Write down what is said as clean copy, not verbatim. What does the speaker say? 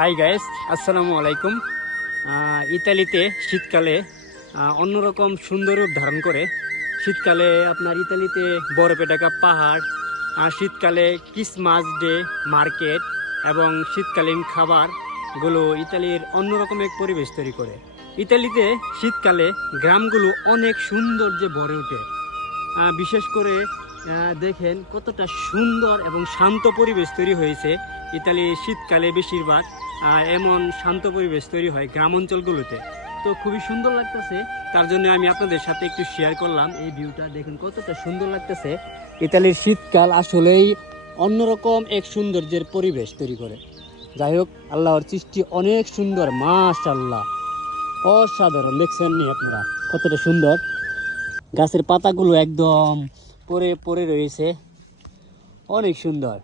Hi guys, আসসালামু আলাইকুম। ইতালিতে শীতকালে অন্যরকম সুন্দর রূপ ধারণ করে। শীতকালে আপনার ইতালিতে বরফে ঢাকা পাহাড়, শীতকালে ক্রিসমাস ডে মার্কেট এবং শীতকালীন খাবারগুলো ইতালির অন্যরকম এক পরিবেশ তৈরি করে। ইতালিতে শীতকালে গ্রামগুলো অনেক সৌন্দর্যে ভরে ওঠে। বিশেষ করে দেখেন কতটা সুন্দর এবং শান্ত পরিবেশ তৈরি হয়েছে। ইতালির শীতকালে বেশিরভাগ এমন শান্ত পরিবেশ তৈরি হয় গ্রাম অঞ্চলগুলোতে। তো খুবই সুন্দর লাগতেছে, তার জন্য আমি আপনাদের সাথে একটু শেয়ার করলাম এই ভিউটা। দেখুন কতটা সুন্দর লাগতেছে। ইতালির শীতকাল আসলেই অন্যরকম এক সৌন্দর্যের পরিবেশ তৈরি করে। যাই হোক, আল্লাহর সৃষ্টি অনেক সুন্দর, মাশাআল্লাহ, অসাধারণ। দেখছেন নি আপনারা কতটা সুন্দর? গাছের পাতাগুলো একদম পরে পরে রয়েছে, অনেক সুন্দর।